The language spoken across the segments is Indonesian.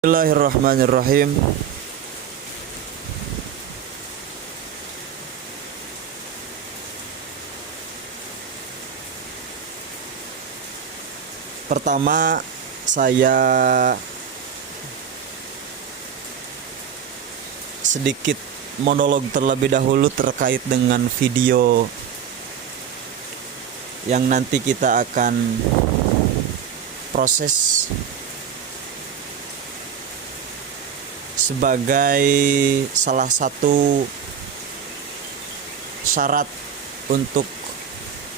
Bismillahirrahmanirrahim. Pertama, saya sedikit monolog terlebih dahulu terkait dengan video yang nanti kita akan proses sebagai salah satu syarat untuk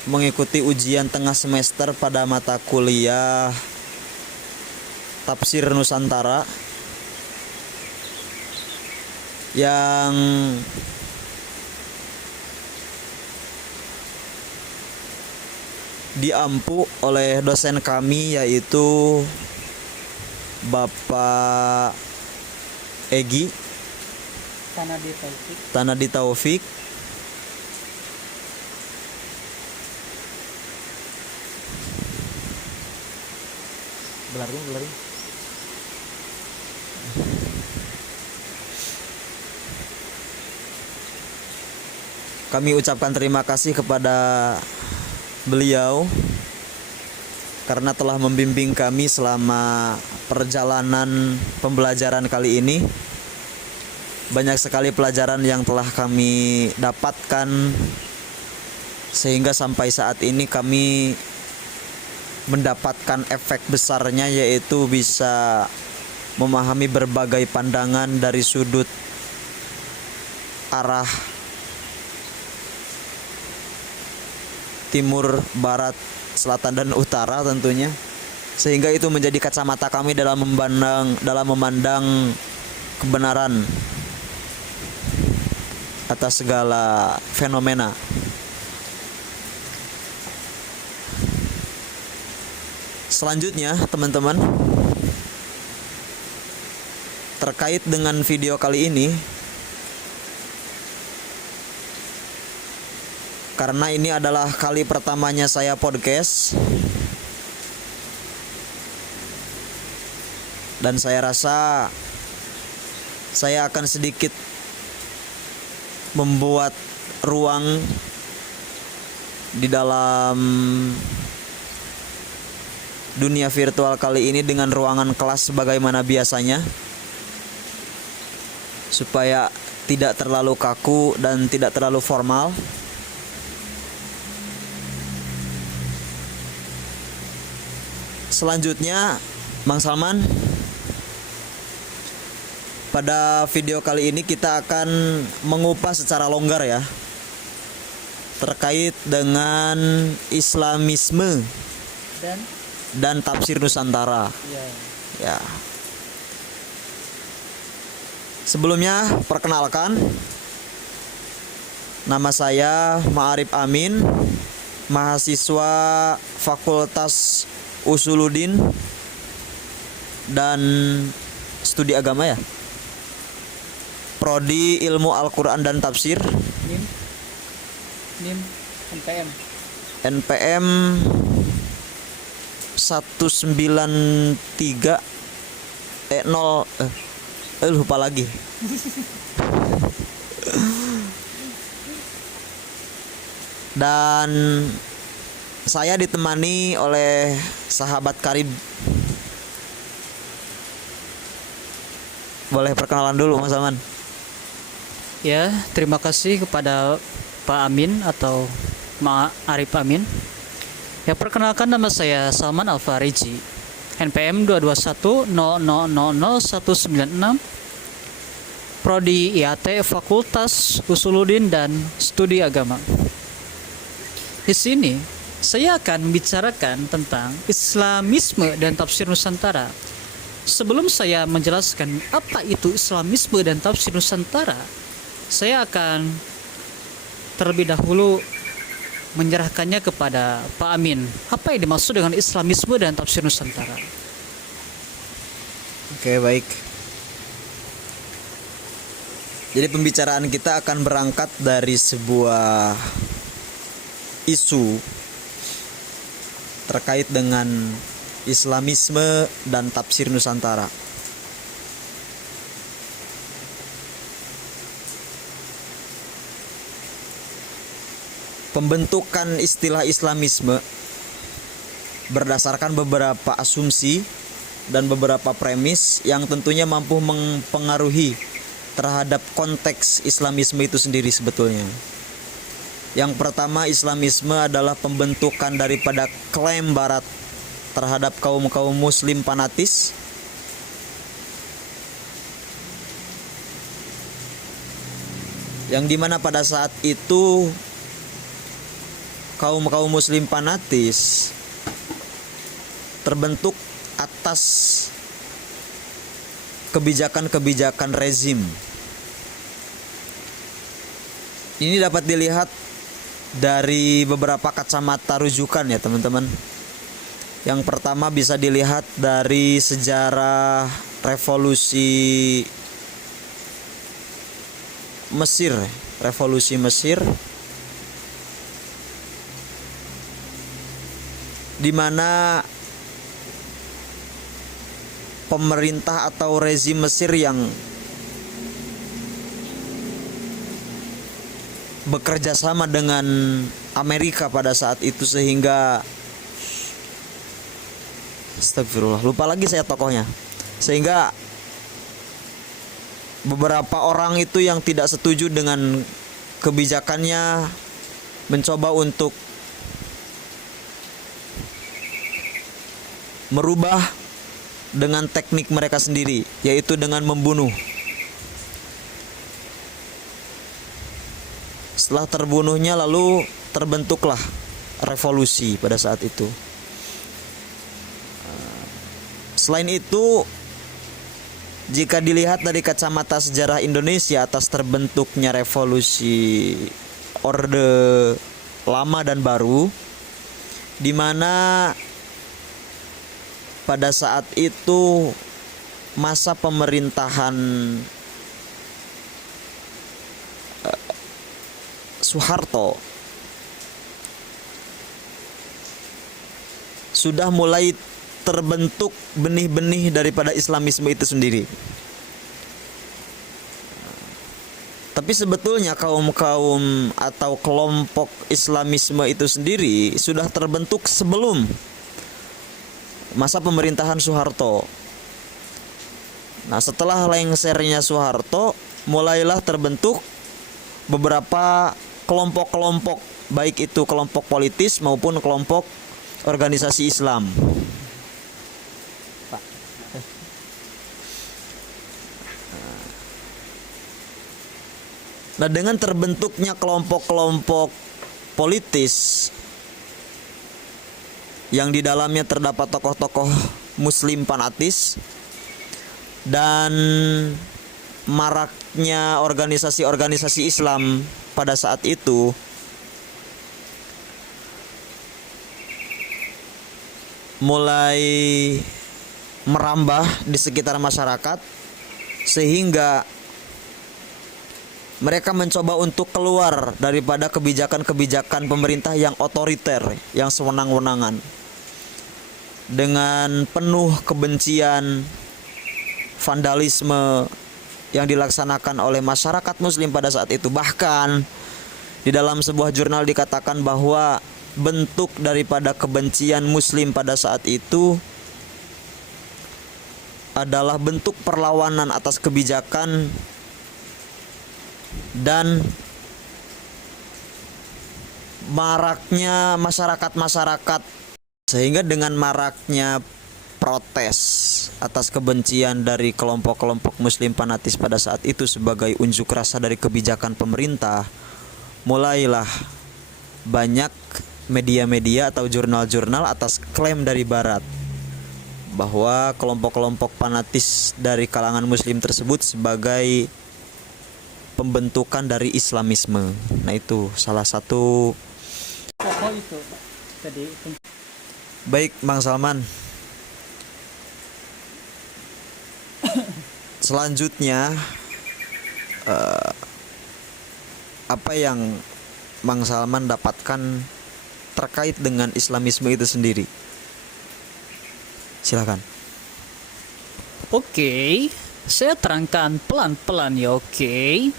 mengikuti ujian tengah semester pada mata kuliah Tafsir Nusantara yang diampu oleh dosen kami, yaitu Bapak Egi Tanadi Taufik. Belaring. Kami ucapkan terima kasih kepada beliau karena telah membimbing kami selama perjalanan pembelajaran kali ini. Banyak sekali pelajaran yang telah kami dapatkan sehingga sampai saat ini kami mendapatkan efek besarnya, yaitu bisa memahami berbagai pandangan dari sudut arah timur, barat, selatan dan utara tentunya, sehingga itu menjadi kacamata kami dalam memandang kebenaran atas segala fenomena. Selanjutnya, teman-teman, terkait dengan video kali ini, karena ini adalah kali pertamanya saya podcast, dan saya rasa saya akan sedikit membuat ruang di dalam dunia virtual kali ini dengan ruangan kelas sebagaimana biasanya, supaya tidak terlalu kaku dan tidak terlalu formal. Selanjutnya, Bang Salman, pada video kali ini kita akan mengupas secara longgar ya terkait dengan Islamisme dan Tafsir Nusantara. Ya. Sebelumnya, perkenalkan, nama saya Ma'arif Amin, mahasiswa Fakultas Usuluddin dan Studi Agama ya, Prodi Ilmu Al-Quran dan Tafsir. NIM NPM 193 lupa lagi. Dan saya ditemani oleh sahabat karib. Boleh perkenalan dulu, Mas Salman? Ya, terima kasih kepada Pak Amin atau Ma'arif Amin. Ya, perkenalkan, nama saya Salman Alfariji, NPM 221000196, Prodi IAT Fakultas Usuluddin dan Studi Agama. Di sini saya akan membicarakan tentang Islamisme dan Tafsir Nusantara. Sebelum saya menjelaskan apa itu Islamisme dan Tafsir Nusantara, saya akan terlebih dahulu menyerahkannya kepada Pak Amin. Apa yang dimaksud dengan Islamisme dan Tafsir Nusantara? Oke, baik. Jadi pembicaraan kita akan berangkat dari sebuah isu terkait dengan Islamisme dan Tafsir Nusantara. pembentukan istilah Islamisme berdasarkan beberapa asumsi dan beberapa premis yang tentunya mampu mempengaruhi terhadap konteks Islamisme itu sendiri sebetulnya. Yang pertama, Islamisme adalah pembentukan daripada klaim Barat terhadap kaum-kaum Muslim fanatis yang dimana pada saat itu kaum-kaum Muslim fanatis terbentuk atas kebijakan-kebijakan rezim. Ini dapat dilihat dari beberapa kacamata rujukan ya teman-teman. Yang pertama bisa dilihat dari sejarah revolusi Mesir, di mana pemerintah atau rezim Mesir yang bekerja sama dengan Amerika pada saat itu sehingga astagfirullah, lupa lagi saya tokohnya. Sehingga beberapa orang itu yang tidak setuju dengan kebijakannya mencoba untuk merubah dengan teknik mereka sendiri, yaitu dengan membunuh. Setelah terbunuhnya lalu terbentuklah revolusi pada saat itu. Selain itu, jika dilihat dari kacamata sejarah Indonesia atas terbentuknya revolusi Orde Lama dan Baru, di mana pada saat itu masa pemerintahan Soeharto sudah mulai terbentuk benih-benih daripada Islamisme itu sendiri. Tapi sebetulnya kaum-kaum atau kelompok Islamisme itu sendiri sudah terbentuk sebelum masa pemerintahan Soeharto. Nah, setelah lengsernya Soeharto, mulailah terbentuk beberapa kelompok-kelompok, baik itu kelompok politis maupun kelompok organisasi Islam. Nah, dengan terbentuknya kelompok-kelompok politis yang di dalamnya terdapat tokoh-tokoh Muslim fanatis dan maraknya organisasi-organisasi Islam pada saat itu, mulai merambah di sekitar masyarakat sehingga mereka mencoba untuk keluar daripada kebijakan-kebijakan pemerintah yang otoriter, yang sewenang-wenangan. Dengan penuh kebencian, vandalisme yang dilaksanakan oleh masyarakat Muslim pada saat itu. Bahkan di dalam sebuah jurnal dikatakan bahwa bentuk daripada kebencian Muslim pada saat itu adalah bentuk perlawanan atas kebijakan dan maraknya masyarakat-masyarakat, sehingga dengan maraknya protes atas kebencian dari kelompok-kelompok Muslim fanatis pada saat itu sebagai unjuk rasa dari kebijakan pemerintah, mulailah banyak media-media atau jurnal-jurnal atas klaim dari Barat bahwa kelompok-kelompok fanatis dari kalangan Muslim tersebut sebagai pembentukan dari Islamisme. Nah, itu salah satu. Itu tadi. Baik, Bang Salman. Selanjutnya, apa yang Bang Salman dapatkan terkait dengan Islamisme itu sendiri? Silakan. Oke, saya terangkan pelan-pelan ya, oke.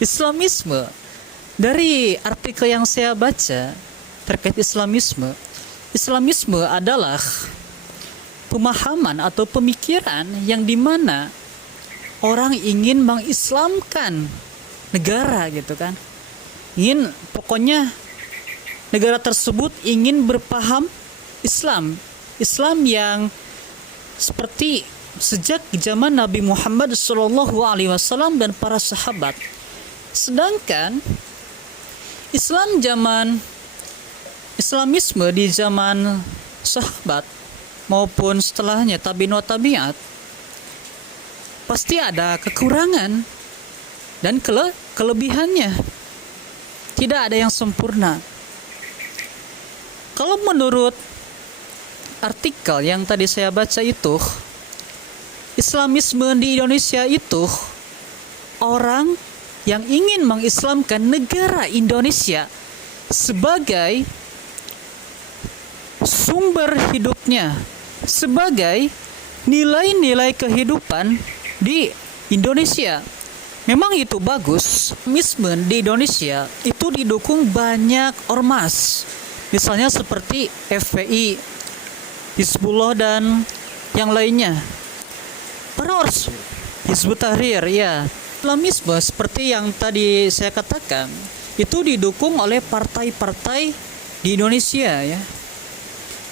Islamisme Dari artikel yang saya baca terkait Islamisme, Islamisme adalah pemahaman atau pemikiran yang dimana orang ingin mengislamkan negara gitu kan. Pokoknya negara tersebut ingin berpaham Islam. Islam yang seperti sejak zaman Nabi Muhammad SAW dan para sahabat. Sedangkan Islamisme di zaman sahabat maupun setelahnya tabi'in wa tabi'at pasti ada kekurangan dan kelebihannya. Tidak ada yang sempurna. Kalau menurut artikel yang tadi saya baca itu, Islamisme di Indonesia itu orang yang ingin mengislamkan negara Indonesia sebagai sumber hidupnya, sebagai nilai-nilai kehidupan di Indonesia. Memang itu bagus. Islamisme di Indonesia itu didukung banyak ormas. Misalnya seperti FPI, Hizbullah dan yang lainnya. Para Hizbut Tahrir ya. Islamisme seperti yang tadi saya katakan itu didukung oleh partai-partai di Indonesia ya.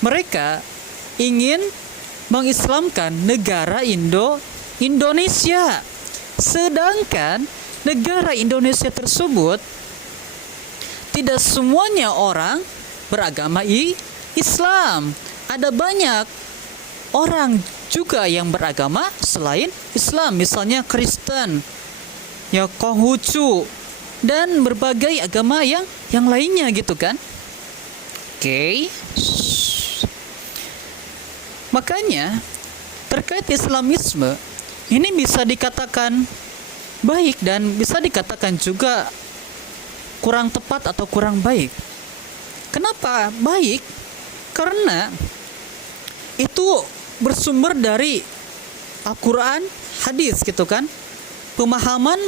Mereka ingin mengislamkan negara Indonesia. Sedangkan negara Indonesia tersebut tidak semuanya orang beragama Islam. Ada banyak orang juga yang beragama selain Islam, misalnya Kristen, ya Konghucu dan berbagai agama yang lainnya gitu kan. Oke. Makanya terkait Islamisme ini bisa dikatakan baik dan bisa dikatakan juga kurang tepat atau kurang baik. Kenapa baik? Karena itu bersumber dari Al-Quran, hadis gitu kan. Pemahaman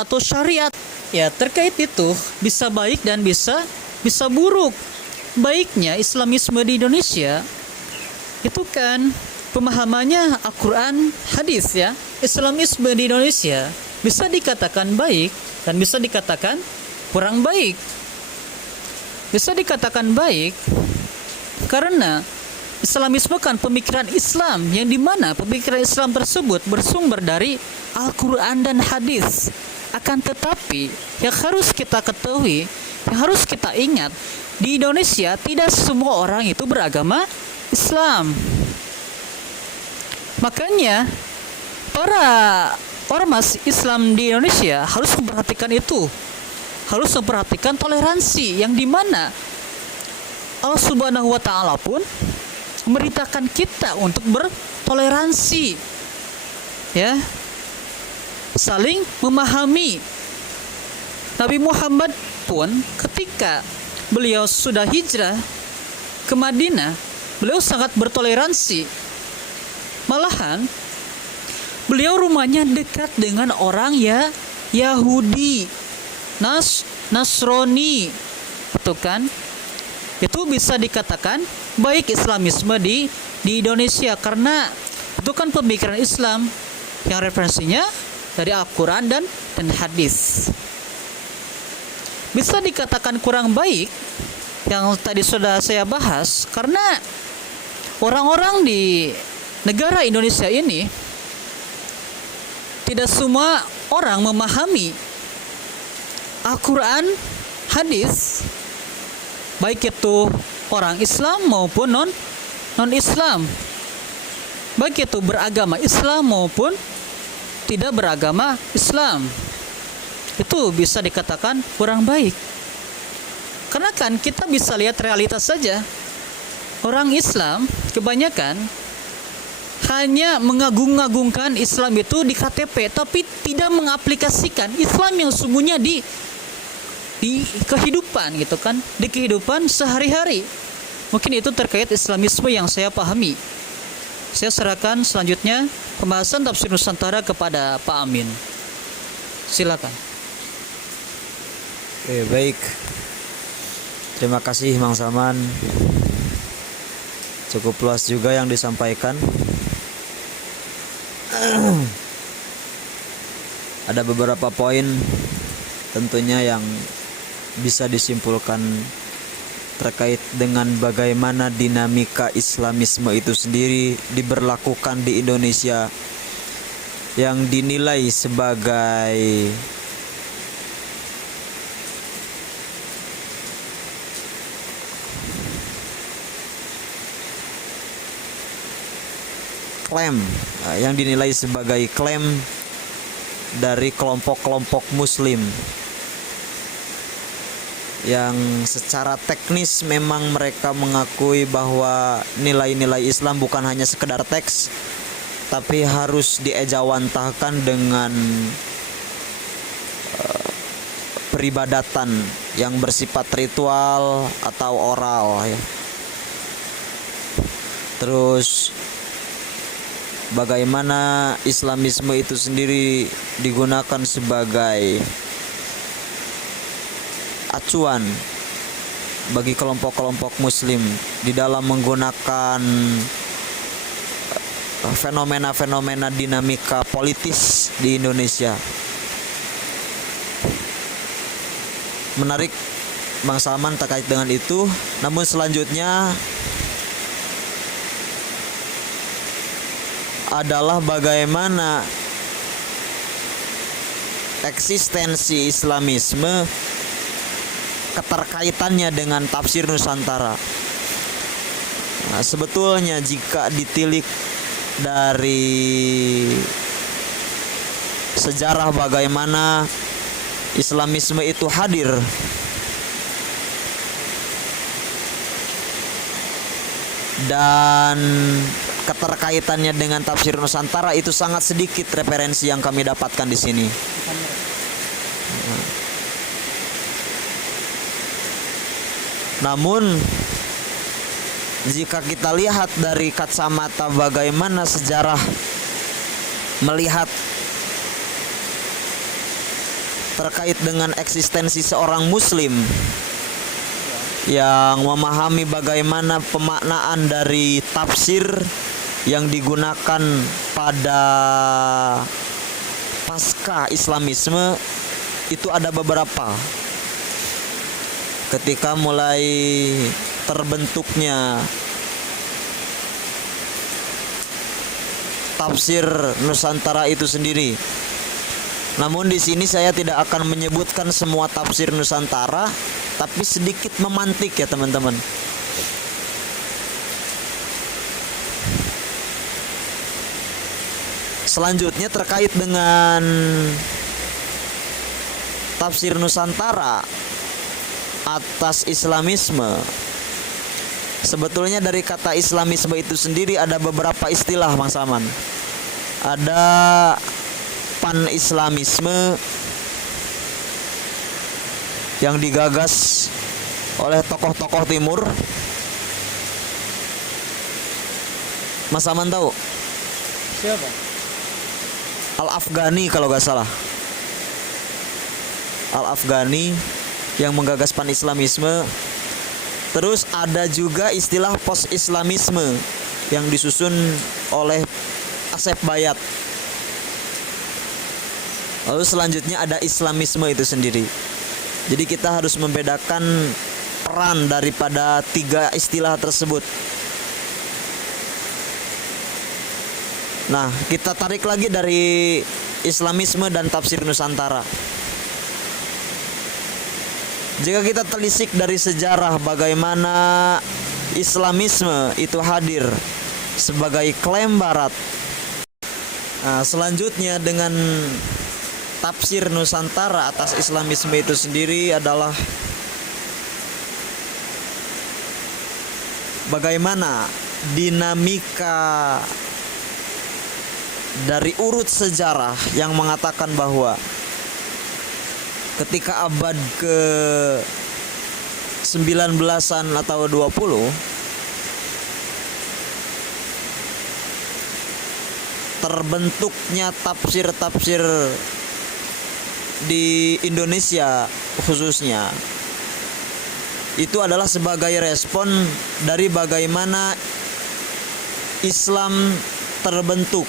atau syariat. Ya, terkait itu bisa baik dan bisa buruk. Baiknya Islamisme di Indonesia itu kan pemahamannya Al-Quran, hadis ya. Islamisme di Indonesia bisa dikatakan baik dan bisa dikatakan kurang baik. Bisa dikatakan baik karena Islamisme kan pemikiran Islam yang dimana pemikiran Islam tersebut bersumber dari Al-Quran dan hadis. Akan tetapi yang harus kita ketahui, yang harus kita ingat, di Indonesia tidak semua orang itu beragama Islam. Makanya para ormas Islam di Indonesia harus memperhatikan itu. Harus memperhatikan toleransi yang dimana Allah Subhanahu wa Ta'ala pun memerintahkan kita untuk bertoleransi, ya, saling memahami. Nabi Muhammad pun ketika beliau sudah hijrah ke Madinah, beliau sangat bertoleransi. Malahan beliau rumahnya dekat dengan orang Yahudi, Nasrani, itu kan. Itu bisa dikatakan baik Islamisme di Indonesia karena itu kan pemikiran Islam yang referensinya dari Al-Quran dan hadis. Bisa dikatakan kurang baik yang tadi sudah saya bahas karena orang-orang di negara Indonesia ini tidak semua orang memahami Al-Quran, hadis, baik itu orang Islam maupun non-Islam, baik itu beragama Islam maupun tidak beragama Islam. Itu bisa dikatakan kurang baik. Karena kan kita bisa lihat realitas saja. Orang Islam kebanyakan hanya mengagung-agungkan Islam itu di KTP, tapi tidak mengaplikasikan Islam yang sungguhnya di kehidupan gitu kan, di kehidupan sehari-hari. Mungkin itu terkait Islamisme yang saya pahami. Saya serahkan selanjutnya pembahasan tafsir Nusantara kepada Pak Amin. Silakan. Baik. Terima kasih Mang Saman. Cukup luas juga yang disampaikan. Ada beberapa poin tentunya yang bisa disimpulkan terkait dengan bagaimana dinamika Islamisme itu sendiri diberlakukan di Indonesia yang dinilai sebagai klaim, yang dinilai sebagai klaim dari kelompok-kelompok muslim yang secara teknis memang mereka mengakui bahwa nilai-nilai Islam bukan hanya sekedar teks, tapi harus diejawantahkan dengan peribadatan yang bersifat ritual atau oral ya. Terus bagaimana Islamisme itu sendiri digunakan sebagai acuan bagi kelompok-kelompok muslim di dalam menggunakan fenomena-fenomena dinamika politis di Indonesia. Menarik Bang Salman terkait dengan itu. Namun selanjutnya adalah bagaimana eksistensi Islamisme, keterkaitannya dengan tafsir Nusantara. Nah, sebetulnya jika ditilik dari sejarah bagaimana Islamisme itu hadir dan keterkaitannya dengan tafsir Nusantara, itu sangat sedikit referensi yang kami dapatkan di sini. Namun jika kita lihat dari kacamata bagaimana sejarah melihat terkait dengan eksistensi seorang muslim yang memahami bagaimana pemaknaan dari tafsir yang digunakan pada pasca Islamisme, itu ada beberapa. Ketika mulai terbentuknya tafsir Nusantara itu sendiri. Namun di sini saya tidak akan menyebutkan semua tafsir Nusantara, tapi sedikit memantik ya teman-teman. Selanjutnya terkait dengan tafsir Nusantara atas Islamisme. Sebetulnya dari kata Islamisme itu sendiri ada beberapa istilah Mas Saman. Ada pan-Islamisme yang digagas oleh tokoh-tokoh timur. Mas Saman tahu? Siapa? Al-Afghani kalau gak salah. Al-Afghani yang menggagas pan-Islamisme. Terus ada juga istilah post-Islamisme yang disusun oleh Asep Bayat. Lalu selanjutnya ada Islamisme itu sendiri. Jadi kita harus membedakan peran daripada tiga istilah tersebut. Nah, kita tarik lagi dari Islamisme dan tafsir Nusantara. Jika kita telisik dari sejarah bagaimana Islamisme itu hadir sebagai klaim Barat. Nah, selanjutnya dengan tafsir Nusantara atas Islamisme itu sendiri adalah bagaimana dinamika dari urut sejarah yang mengatakan bahwa ketika abad ke 19-an atau 20 terbentuknya tafsir-tafsir di Indonesia khususnya itu adalah sebagai respon dari bagaimana Islam terbentuk,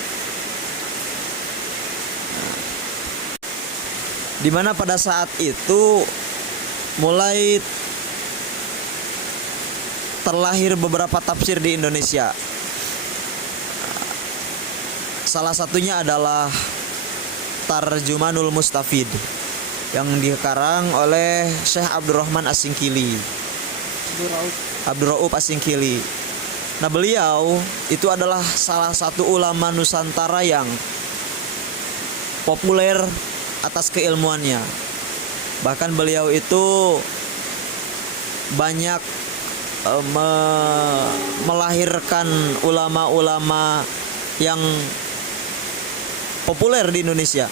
di mana pada saat itu mulai terlahir beberapa tafsir di Indonesia. Salah satunya adalah Tarjumanul Mustafid yang dikarang oleh Syekh Abdurrahman As-Singkili, Abdurrauf As-Singkili. Nah, beliau itu adalah salah satu ulama Nusantara yang populer atas keilmuannya. Bahkan beliau itu banyak melahirkan ulama-ulama yang populer di Indonesia.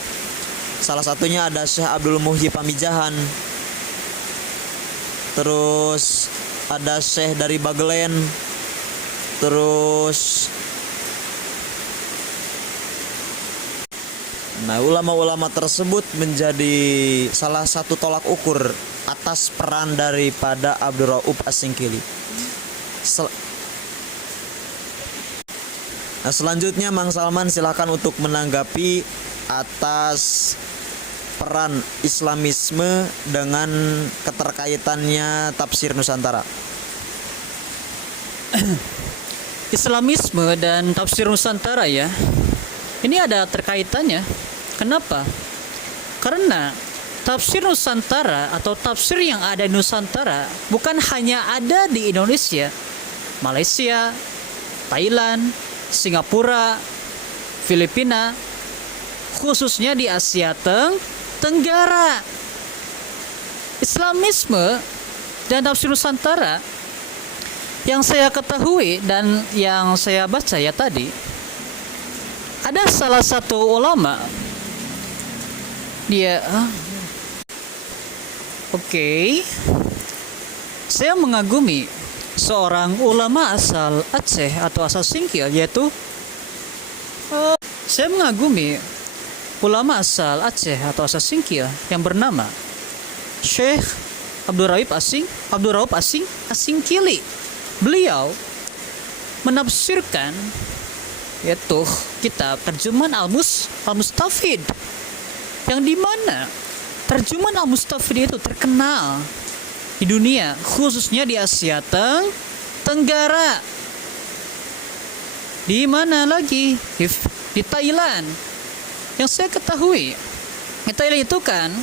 Salah satunya ada Syekh Abdul Muhyi Pamijahan. Terus ada Syekh dari Bagelen. Terus ulama-ulama tersebut menjadi salah satu tolak ukur atas peran daripada Abdurrauf As-Singkili. Selanjutnya Mang Salman silakan untuk menanggapi atas peran Islamisme dengan keterkaitannya tafsir Nusantara. Islamisme dan tafsir Nusantara ya, ini ada terkaitannya. Kenapa? Karena tafsir Nusantara atau tafsir yang ada di Nusantara bukan hanya ada di Indonesia, Malaysia, Thailand, Singapura, Filipina, khususnya di Asia Tenggara. Islamisme dan tafsir Nusantara yang saya ketahui dan yang saya baca ya tadi, ada salah satu ulama dia saya mengagumi seorang ulama asal Aceh atau asal Singkil, yaitu saya mengagumi ulama asal Aceh atau asal Singkil yang bernama Syekh Abdurrauf As-Singkili. Beliau menafsirkan yaitu kitab Tarjuman Al-Mustafid, yang dimana Tarjuman Al-Mustafid itu terkenal di dunia, khususnya di Asia Tenggara. Di mana lagi? Di Thailand. Yang saya ketahui, di Thailand itu kan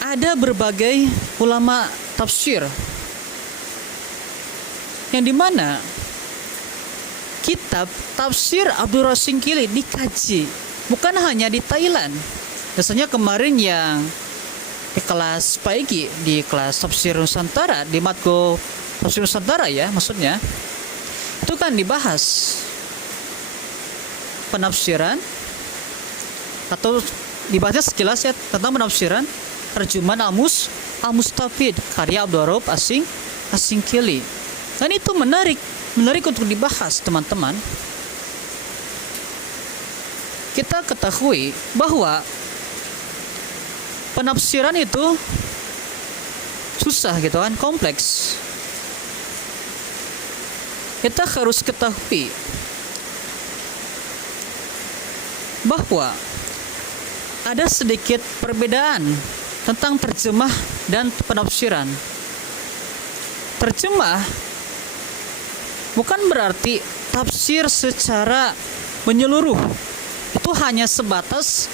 ada berbagai ulama tafsir, yang dimana kitab tafsir Abdurrauf As-Singkili dikaji bukan hanya di Thailand. Biasanya kemarin yang di kelas pagi, di kelas tafsir Nusantara, di matkul tafsir Nusantara ya maksudnya, itu kan dibahas penafsiran atau dibahasnya sekilas ya tentang penafsiran Tarjuman Al-Mustafid karya Abdurrauf As-Singkili. Dan itu menarik untuk dibahas, teman-teman. Kita ketahui bahwa penafsiran itu susah gitu kan, kompleks. Kita harus ketahui bahwa ada sedikit perbedaan tentang terjemah dan penafsiran. Terjemah bukan berarti tafsir secara menyeluruh. Itu hanya sebatas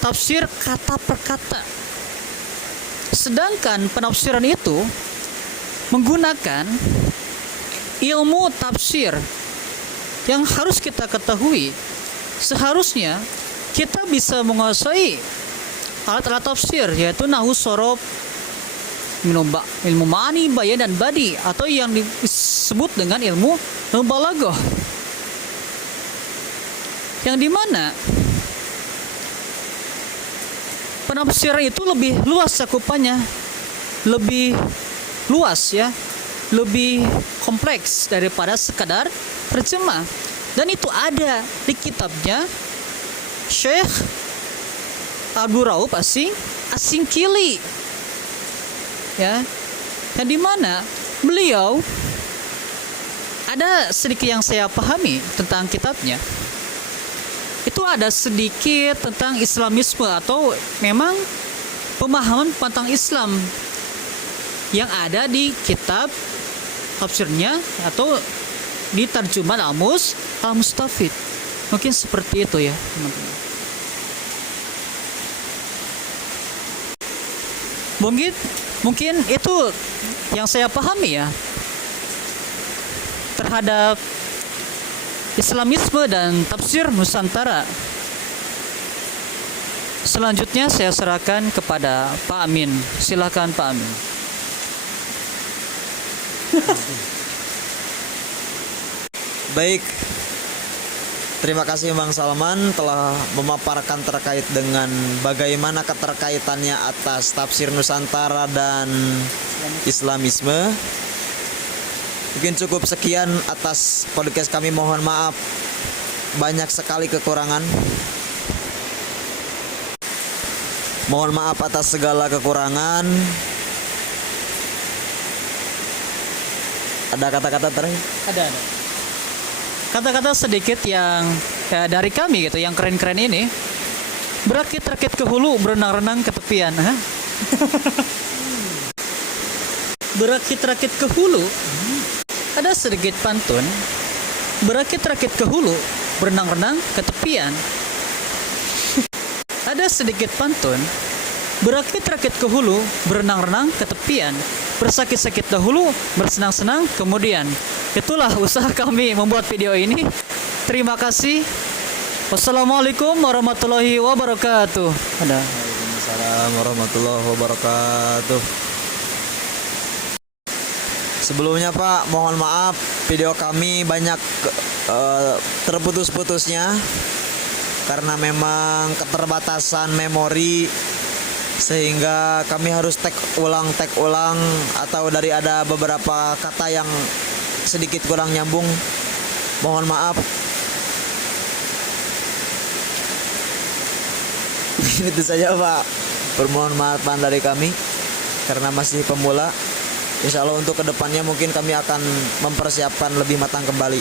tafsir kata per kata. Sedangkan penafsiran itu menggunakan ilmu tafsir yang harus kita ketahui. Seharusnya kita bisa menguasai alat-alat tafsir, yaitu nahwu, shorof, ilmu ma'ani, bayan, dan badi, atau yang disebut dengan ilmu balaghah, yang dimana penafsiran itu lebih luas cakupannya, lebih luas ya, lebih kompleks daripada sekadar terjemah. Dan itu ada di kitabnya Syekh Abu Rauf asing kili, ya, yang dimana beliau ada sedikit yang saya pahami tentang kitabnya. Itu ada sedikit tentang Islamisme atau memang pemahaman tentang Islam yang ada di kitab tafsirnya atau di terjemahan Al-Mustafid. Mungkin seperti itu ya, teman-teman. Mungkin itu yang saya pahami ya terhadap Islamisme dan tafsir Nusantara. Selanjutnya saya serahkan kepada Pak Amin. Silakan Pak Amin. Baik. Terima kasih Bang Salman telah memaparkan terkait dengan bagaimana keterkaitannya atas tafsir Nusantara dan Islamisme. Mungkin cukup sekian atas podcast kami, mohon maaf banyak sekali kekurangan. Mohon maaf atas segala kekurangan. Ada kata-kata terakhir? Ada. Kata-kata sedikit yang ya, dari kami gitu, yang keren-keren ini. Berakit-rakit ke hulu, berenang-renang ke tepian. Hah? Berakit-rakit ke hulu. Ada sedikit pantun. Berakit-rakit ke hulu, berenang-renang ke tepian. Ada sedikit pantun. Berakit-rakit ke hulu, berenang-renang ke tepian. Bersakit-sakit dahulu, bersenang-senang kemudian. Itulah usaha kami membuat video ini. Terima kasih. Wassalamualaikum warahmatullahi wabarakatuh. Waalaikumsalam warahmatullahi wabarakatuh. Sebelumnya Pak, mohon maaf video kami banyak terputus-putusnya karena memang keterbatasan memori, sehingga kami harus tag ulang atau dari ada beberapa kata yang sedikit kurang nyambung. Mohon maaf. Itu saja Pak, permohon maafan dari kami karena masih pemula. Insya Allah untuk kedepannya mungkin kami akan mempersiapkan lebih matang kembali.